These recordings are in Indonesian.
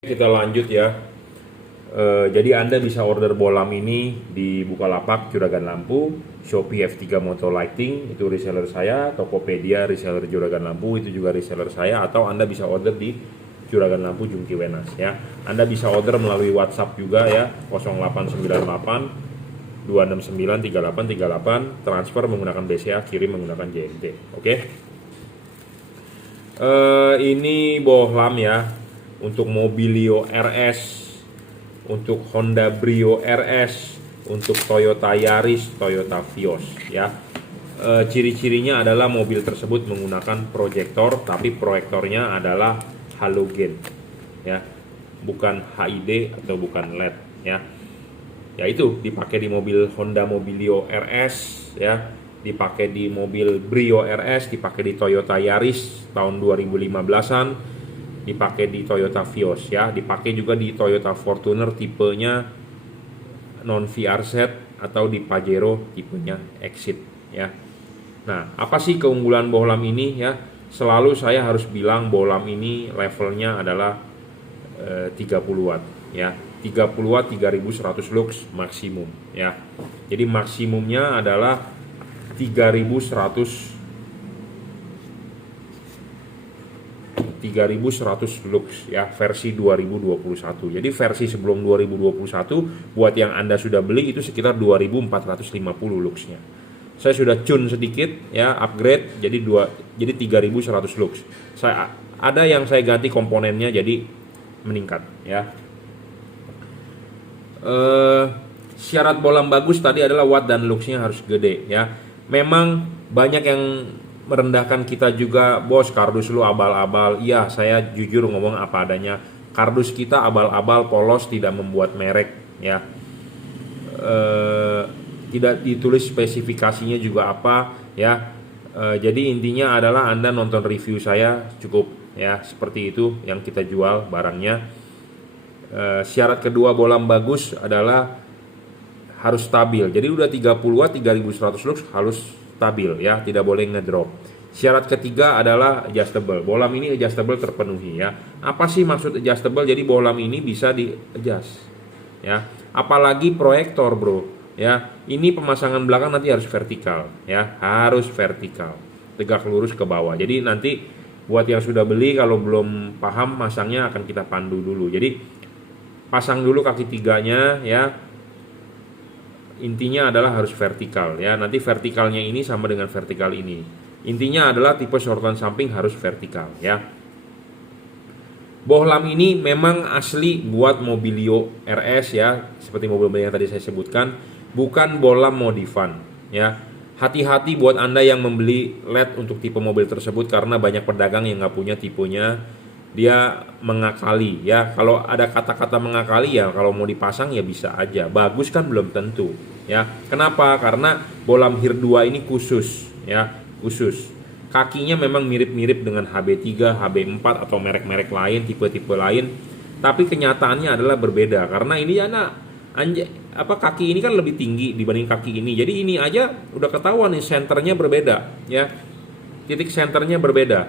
Kita lanjut ya. Jadi Anda bisa order bolam ini di Bukalapak Juragan Lampu, Shopee F3 Moto Lighting itu reseller saya, Tokopedia reseller Juragan Lampu itu juga reseller saya, atau Anda bisa order di Juragan Lampu Jungki Wenas ya. Anda bisa order melalui WhatsApp juga ya, 0898 269 3838, transfer menggunakan BCA, kirim menggunakan JNT. Oke. Ini bohlam ya, untuk Mobilio RS, untuk Honda Brio RS, untuk Toyota Yaris, Toyota Vios ya. Ciri-cirinya adalah mobil tersebut menggunakan proyektor, tapi proyektornya adalah halogen ya, bukan HID atau bukan LED ya. Ya itu dipakai di mobil Honda Mobilio RS ya, dipakai di mobil Brio RS, dipakai di Toyota Yaris tahun 2015-an, dipakai di Toyota Vios ya, dipakai juga di Toyota Fortuner tipenya non VRZ, atau di Pajero tipenya Exit ya. Nah, apa sih keunggulan bohlam ini ya? Selalu saya harus bilang bohlam ini levelnya adalah 30 watt ya. 30 watt 3100 lux maksimum ya. Jadi maksimumnya adalah 3100 lux ya, versi 2021. Jadi versi sebelum 2021 buat yang Anda sudah beli itu sekitar 2450 luxnya. Saya sudah tune sedikit ya, upgrade jadi 3100 lux. Ada yang saya ganti komponennya jadi meningkat ya. Syarat bohlam bagus tadi adalah watt dan luxnya harus gede ya. Memang banyak yang merendahkan kita juga, bos kardus lu abal-abal. Iya, saya jujur ngomong apa adanya. Kardus kita abal-abal, polos, tidak membuat merek ya. Tidak ditulis spesifikasinya juga apa ya. Jadi intinya adalah Anda nonton review saya cukup ya, seperti itu yang kita jual barangnya. Syarat kedua bohlam bagus adalah harus stabil. Jadi udah 30 watt 3100 lux harus stabil ya, tidak boleh ngedrop. Syarat ketiga adalah adjustable. Bohlam ini adjustable terpenuhi ya. Apa sih maksud adjustable? Jadi bohlam ini bisa di adjust ya. Apalagi proyektor, bro ya. Ini pemasangan belakang nanti harus vertikal ya, harus vertikal, tegak lurus ke bawah. Jadi nanti buat yang sudah beli kalau belum paham masangnya akan kita pandu dulu. Jadi pasang dulu kaki tiganya ya. Intinya adalah harus vertikal ya. Nanti vertikalnya ini sama dengan vertikal ini. Intinya adalah tipe sorotan samping harus vertikal ya. Bohlam ini memang asli buat Mobilio RS ya, seperti mobil-mobil yang tadi saya sebutkan, bukan bohlam modifan ya. Hati-hati buat Anda yang membeli LED untuk tipe mobil tersebut, karena banyak pedagang yang nggak punya tipenya, dia mengakali ya. Kalau ada kata-kata mengakali ya, kalau mau dipasang ya bisa aja, bagus kan belum tentu ya. Kenapa? Karena bohlam HIR 2 ini khusus ya, khusus. Kakinya memang mirip-mirip dengan HB3, HB4 atau merek-merek lain, tipe-tipe lain, tapi kenyataannya adalah berbeda, karena ini ya kaki ini kan lebih tinggi dibanding kaki ini. Jadi ini aja udah ketahuan nih, senternya berbeda ya. Titik senternya berbeda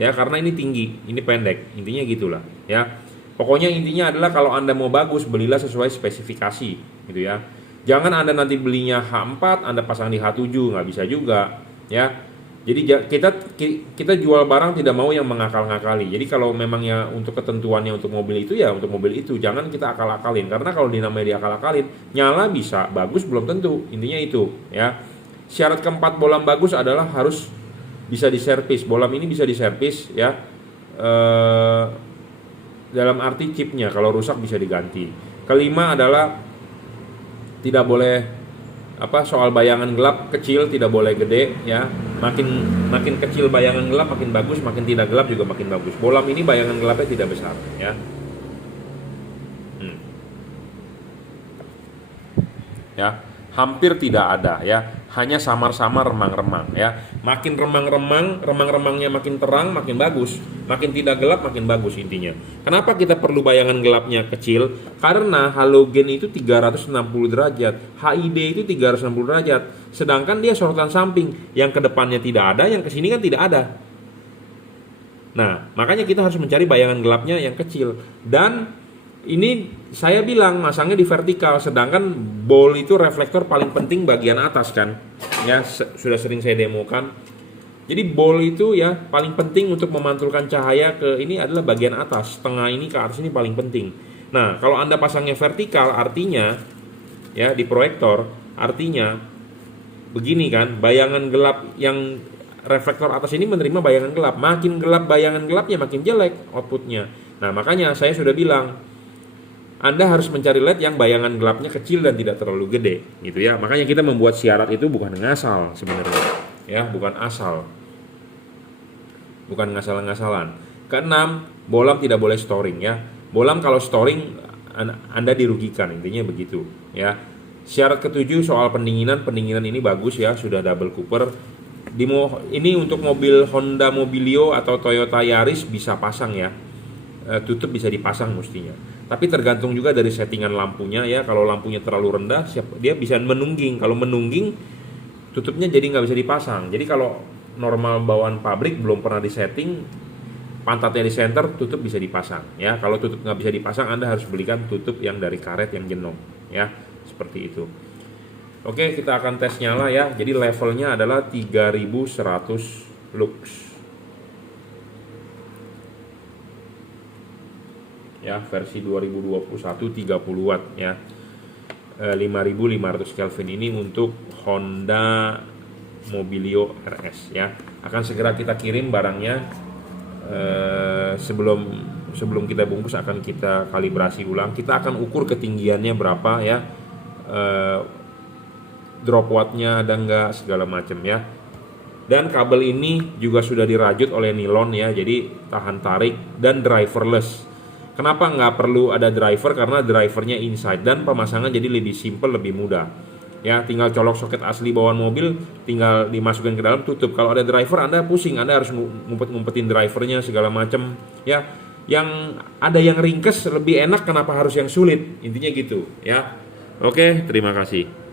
ya, karena ini tinggi, ini pendek. Intinya gitulah ya. Pokoknya intinya adalah kalau Anda mau bagus, belilah sesuai spesifikasi gitu ya. Jangan Anda nanti belinya H4 Anda pasang di H7, nggak bisa juga ya. Jadi kita jual barang tidak mau yang mengakal-ngakali. Jadi kalau memangnya untuk ketentuannya untuk mobil itu ya untuk mobil itu, jangan kita akal-akalin, karena kalau dinamanya diakal-akalin, nyala bisa, bagus belum tentu. Intinya itu ya. Syarat keempat bohlam bagus adalah harus bisa diservis. Bohlam ini bisa diservis ya, dalam arti chipnya kalau rusak bisa diganti. Kelima adalah tidak boleh soal bayangan gelap kecil, tidak boleh gede ya. Makin kecil bayangan gelap makin bagus, makin tidak gelap juga makin bagus. Bohlam ini bayangan gelapnya tidak besar ya. Ya, hampir tidak ada ya, hanya samar-samar remang-remang ya. Makin remang-remangnya makin terang makin bagus, makin tidak gelap makin bagus intinya. Kenapa kita perlu bayangan gelapnya kecil? Karena halogen itu 360 derajat, HID itu 360 derajat, sedangkan dia sorotan samping, yang ke depannya tidak ada, yang ke sini kan tidak ada. Nah, makanya kita harus mencari bayangan gelapnya yang kecil. Dan ini saya bilang masangnya di vertikal, sedangkan bowl itu reflektor paling penting bagian atas kan. Ya, sudah sering saya demokan. Jadi bowl itu ya paling penting untuk memantulkan cahaya ke ini adalah bagian atas, tengah ini ke atas ini paling penting. Nah, kalau Anda pasangnya vertikal artinya ya di proyektor artinya begini kan, bayangan gelap yang reflektor atas ini menerima bayangan gelap. Makin gelap bayangan gelapnya makin jelek outputnya. Nah, makanya saya sudah bilang Anda harus mencari LED yang bayangan gelapnya kecil dan tidak terlalu gede gitu ya. Makanya kita membuat syarat itu bukan ngasal sebenarnya. Ya, bukan asal. Bukan ngasal-ngasalan. Keenam, bolam tidak boleh storing ya. Bolam kalau storing Anda dirugikan, intinya begitu ya. Syarat ketujuh soal pendinginan ini bagus ya, sudah double cooper. Ini untuk mobil Honda Mobilio atau Toyota Yaris bisa pasang ya. Tutup bisa dipasang mestinya. Tapi tergantung juga dari settingan lampunya ya. Kalau lampunya terlalu rendah, dia bisa menungging. Kalau menungging, tutupnya jadi nggak bisa dipasang. Jadi kalau normal bawaan pabrik belum pernah disetting, pantatnya di center, tutup bisa dipasang ya. Kalau tutup nggak bisa dipasang, Anda harus belikan tutup yang dari karet yang jenong ya, seperti itu. Oke, kita akan tes nyala ya. Jadi levelnya adalah 3100 lux ya, versi 2021 30 watt ya. 5500 Kelvin ini untuk Honda Mobilio RS ya. Akan segera kita kirim barangnya. Sebelum kita bungkus akan kita kalibrasi ulang. Kita akan ukur ketinggiannya berapa ya, drop wattnya ada enggak, segala macam ya. Dan kabel ini juga sudah dirajut oleh nilon ya, jadi tahan tarik dan driverless. Kenapa nggak perlu ada driver? Karena drivernya inside dan pemasangan jadi lebih simple, lebih mudah ya. Tinggal colok soket asli bawaan mobil, tinggal dimasukkan ke dalam, tutup. Kalau ada driver Anda pusing, Anda harus ngumpet-ngumpetin drivernya segala macam ya. Yang ada yang ringkes lebih enak, kenapa harus yang sulit, intinya gitu ya. Oke, terima kasih.